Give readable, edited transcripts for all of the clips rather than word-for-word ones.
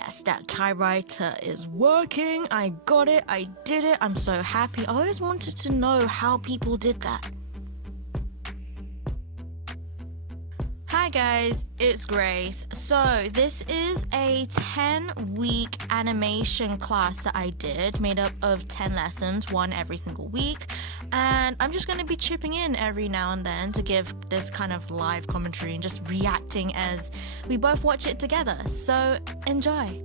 yes, that typewriter is working. I got it. I did it. I'm so happy. I always wanted to know how people did that. Hi guys, it's Grace. So this is a 10-week animation class that I did, made up of 10 lessons, one every single week. And I'm just going to be chipping in every now and then to give this kind of live commentary and just reacting as we both watch it together. So enjoy.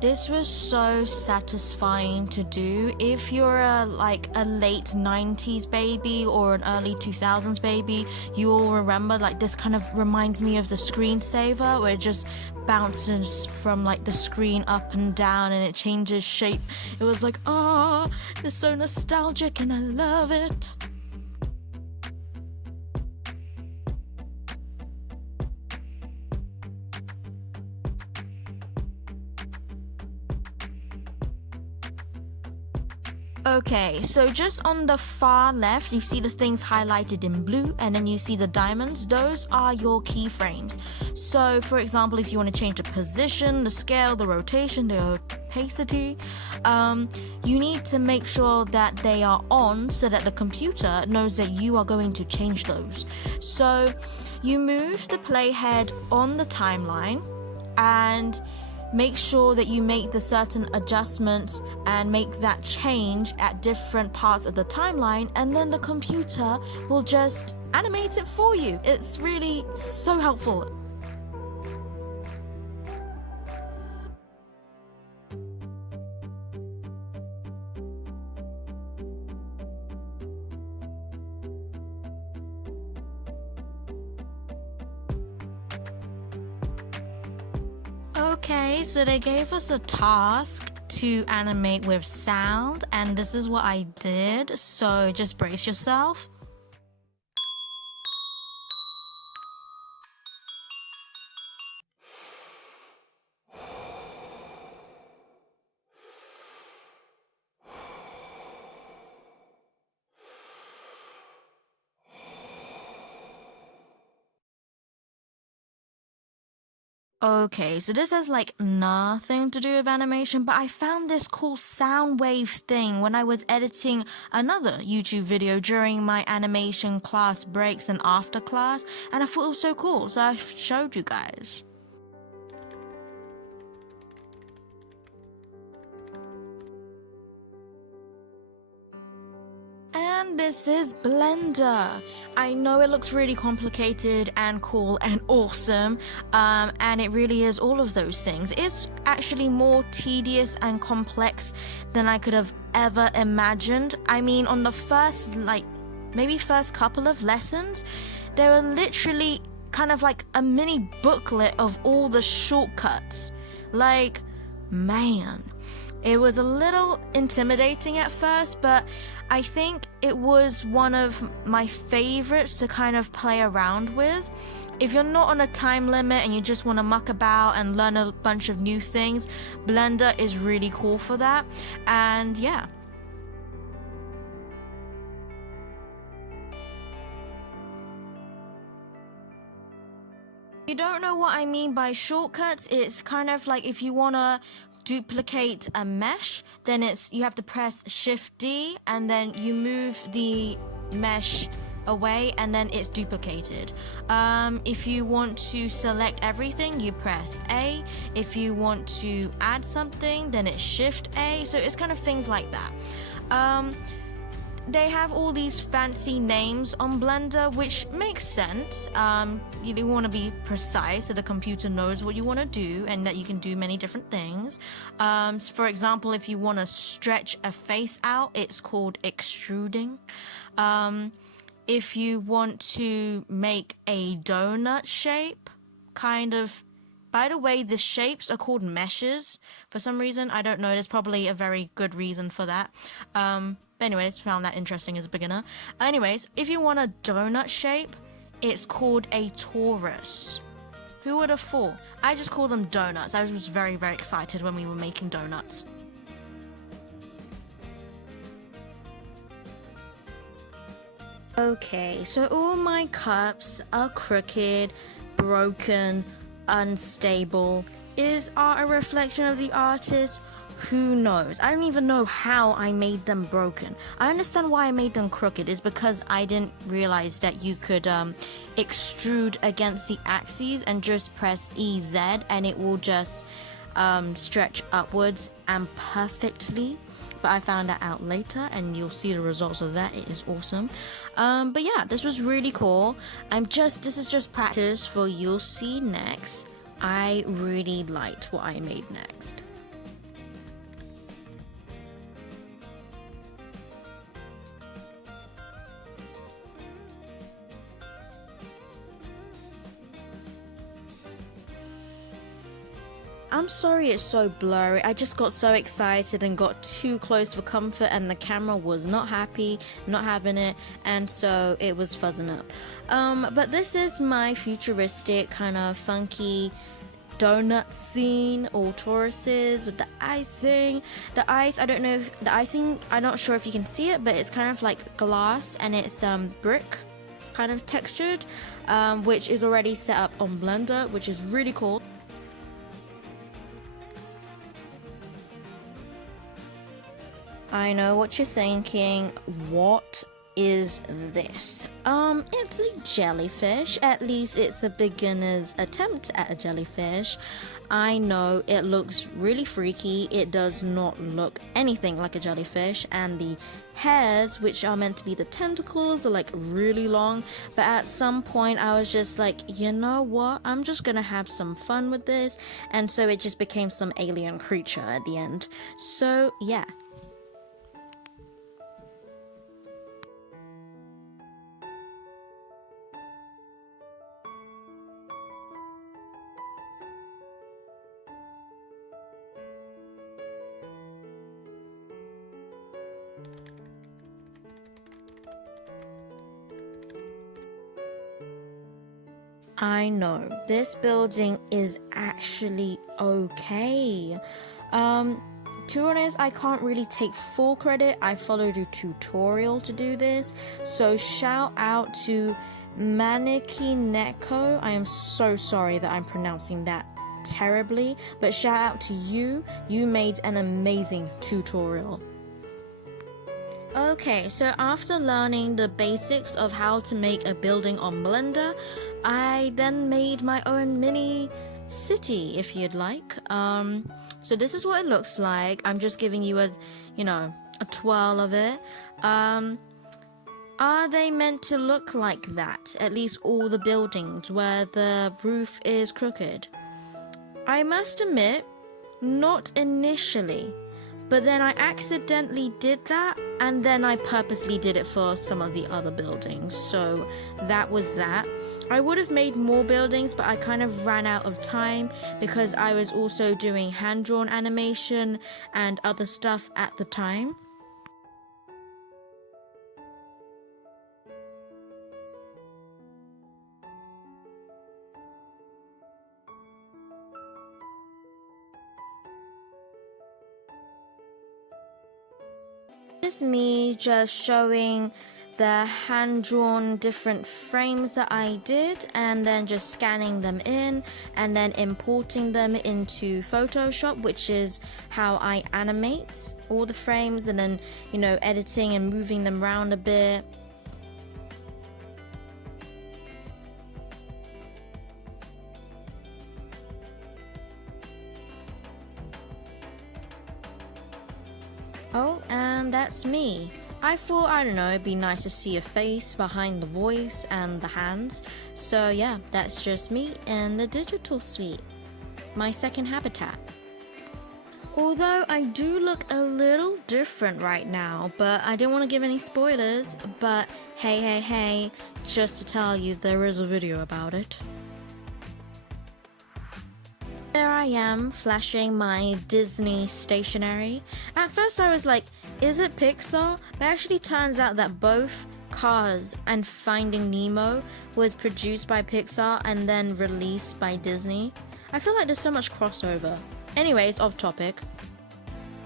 This was so satisfying to do. If you're a late 90s baby or an early 2000s baby, you will remember this kind of reminds me of the screensaver where it just bounces from the screen up and down and it changes shape. It was it's so nostalgic and I love it. Okay, so just on the far left, you see the things highlighted in blue, and then you see the diamonds. Those are your keyframes. So, for example, if you want to change the position, the scale, the rotation, the opacity, you need to make sure that they are on so that the computer knows that you are going to change those. So, you move the playhead on the timeline and make sure that you make the certain adjustments and make that change at different parts of the timeline, and then the computer will just animate it for you. It's really so helpful. Okay, so they gave us a task to animate with sound, and this is what I did, so just brace yourself. Okay, so this has nothing to do with animation, but I found this cool sound wave thing when I was editing another YouTube video during my animation class breaks and after class, and I thought it was so cool, so I showed you guys. And this is Blender. I know it looks really complicated and cool and awesome, and it really is all of those things. It's actually more tedious and complex than I could have ever imagined. I mean, on the first, maybe first couple of lessons, there were literally kind of a mini booklet of all the shortcuts. Man. It was a little intimidating at first, but I think it was one of my favorites to kind of play around with. If you're not on a time limit and you just want to muck about and learn a bunch of new things, Blender is really cool for that. And yeah. If you don't know what I mean by shortcuts, it's kind of like if you want to duplicate a mesh, then you have to press Shift D and then you move the mesh away and then it's duplicated. If you want to select everything, you press A. If you want to add something, then it's Shift A. So it's kind of things like that. They have all these fancy names on Blender, which makes sense. You want to be precise so the computer knows what you want to do and that you can do many different things. For example, if you want to stretch a face out, it's called extruding. If you want to make a donut shape, by the way, the shapes are called meshes. For some reason, I don't know, there's probably a very good reason for that. But anyways, found that interesting as a beginner. Anyways, if you want a donut shape, it's called a torus. Who would have thought? I just call them donuts. I was very, very excited when we were making donuts. Okay, so all my cups are crooked, broken, unstable. Is art a reflection of the artist? Who knows? I don't even know how I made them broken. I understand why I made them crooked is because I didn't realize that you could extrude against the axes and just press EZ and it will just stretch upwards and perfectly. But I found that out later and you'll see the results of that. It is awesome. But yeah, this was really cool. This is just practice for you'll see next. I really liked what I made next. I'm sorry it's so blurry. I just got so excited and got too close for comfort and the camera was not happy, not having it, and so it was fuzzing up. But this is my futuristic kind of funky donut scene, all Tauruses with the icing. The ice, I don't know if the icing, I'm not sure if you can see it, but it's kind of like glass and it's brick kind of textured, which is already set up on Blender, which is really cool. I know what you're thinking. What is this? It's a jellyfish. At least it's a beginner's attempt at a jellyfish. I know it looks really freaky. It does not look anything like a jellyfish, and the hairs, which are meant to be the tentacles, are like really long. But at some point I was just like, you know what, I'm just gonna have some fun with this, and so it just became some alien creature at the end. So yeah. I know, this building is actually okay. To be honest, I can't really take full credit. I followed a tutorial to do this. So shout out to Maneki Neko. I am so sorry that I'm pronouncing that terribly, but shout out to you. You made an amazing tutorial. Okay, so after learning the basics of how to make a building on Blender, I then made my own mini city, if you'd like. So this is what it looks like. I'm just giving you a twirl of it. Are they meant to look like that? At least all the buildings where the roof is crooked? I must admit, not initially. But then I accidentally did that, and then I purposely did it for some of the other buildings. So that was that. I would have made more buildings, but I kind of ran out of time because I was also doing hand-drawn animation and other stuff at the time. This is me just showing the hand-drawn different frames that I did, and then just scanning them in and then importing them into Photoshop, which is how I animate all the frames, and then editing and moving them around a bit. Oh, and that's me. I thought, I don't know, it'd be nice to see a face behind the voice and the hands. So yeah, that's just me in the digital suite. My second habitat. Although I do look a little different right now, but I don't want to give any spoilers. But hey, just to tell you, there is a video about it. There I am, flashing my Disney stationery. At first I was like, is it Pixar? But actually turns out that both Cars and Finding Nemo was produced by Pixar and then released by Disney. I feel like there's so much crossover. Anyways, off topic. To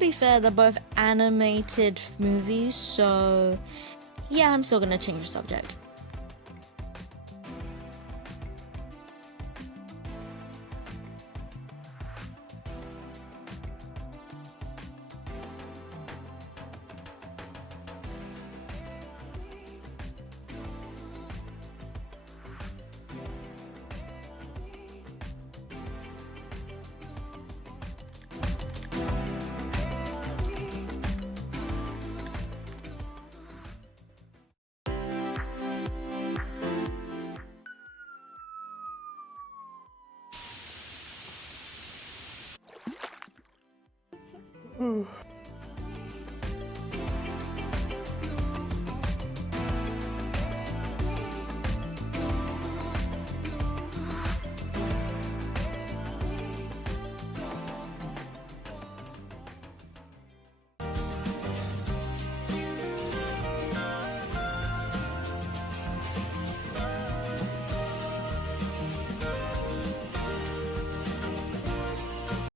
be fair, they're both animated movies, so yeah, I'm still gonna change the subject.